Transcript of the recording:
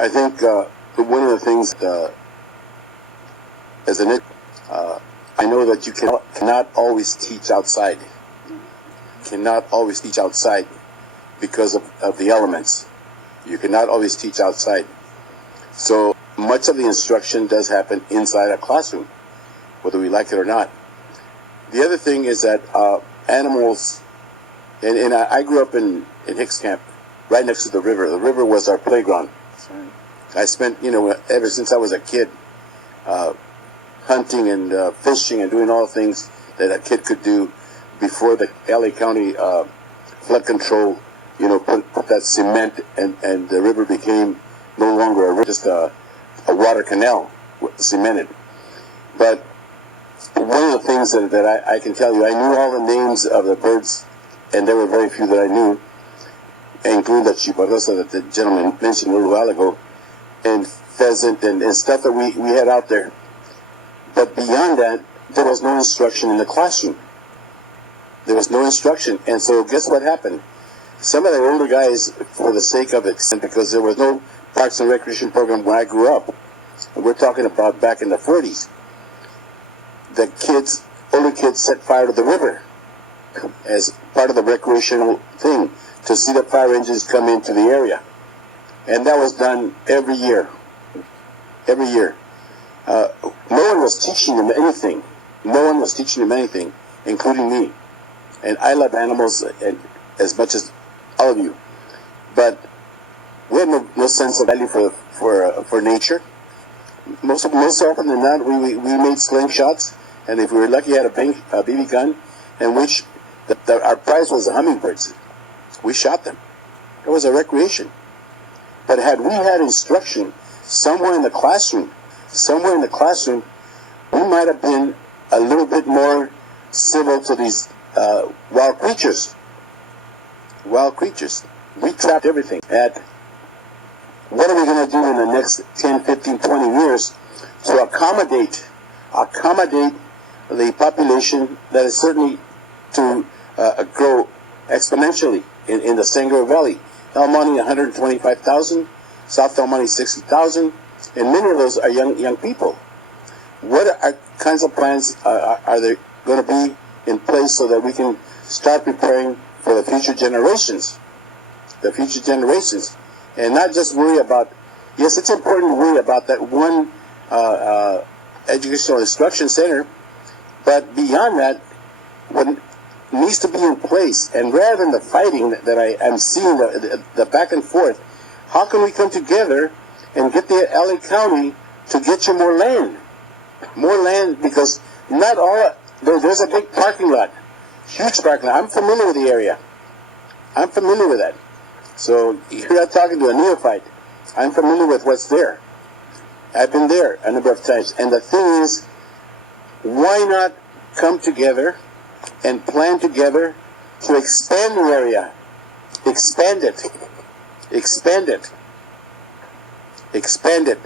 I think one of the things as an I know that you cannot always teach outside. Cannot always teach outside because of the elements. You cannot always teach outside. So much of the instruction does happen inside a classroom, whether we like it or not. The other thing is that animals, and I grew up in Hicks Camp, right next to the river. The river was our playground. I spent, ever since I was a kid, hunting and fishing and doing all the things that a kid could do before the LA County flood control, put that cement and the river became no longer a river, just a water canal, cemented. But one of the things that I can tell you, I knew all the names of the birds, and there were very few that I knew, including the chiparrosa that the gentleman mentioned a little while ago, and pheasant and stuff that we had out there. But beyond that, there was no instruction in the classroom. There was no instruction. And so guess what happened? Some of the older guys, for the sake of it, because there was no Parks and Recreation program when I grew up, and we're talking about back in the 40s, the older kids set fire to the river as part of the recreational thing, to see the fire engines come into the area. And that was done every year. Every year. No one was teaching them anything. No one was teaching them anything, including me. And I love animals as much as all of you. But we had no sense of value for nature. Most often than not, we made slingshots, and if we were lucky, had a BB gun, in which our prize was the hummingbirds. We shot them. It was a recreation. But had we had instruction somewhere in the classroom, we might have been a little bit more civil to these wild creatures. Wild creatures. We trapped everything. What are we going to do in the next 10, 15, 20 years to accommodate the population that is certainly to grow exponentially in the San Gabriel Valley? El Monte, 125,000, South El Monte, 60,000, and many of those are young people. What kinds of plans are there going to be in place so that we can start preparing for the future generations? The future generations. And not just worry about, yes, it's important to worry about that one educational instruction center, but beyond that, what needs to be in place, and rather than the fighting that I am seeing, the back and forth, how can we come together and get the LA County to get you more land? More land, because not all, there's a big parking lot, huge parking lot. I'm familiar with the area. I'm familiar with that. So you're not talking to a neophyte. I'm familiar with what's there. I've been there a number of times. And the thing is, why not come together and plan together to expand the area? Expand it. Expand it. Expand it.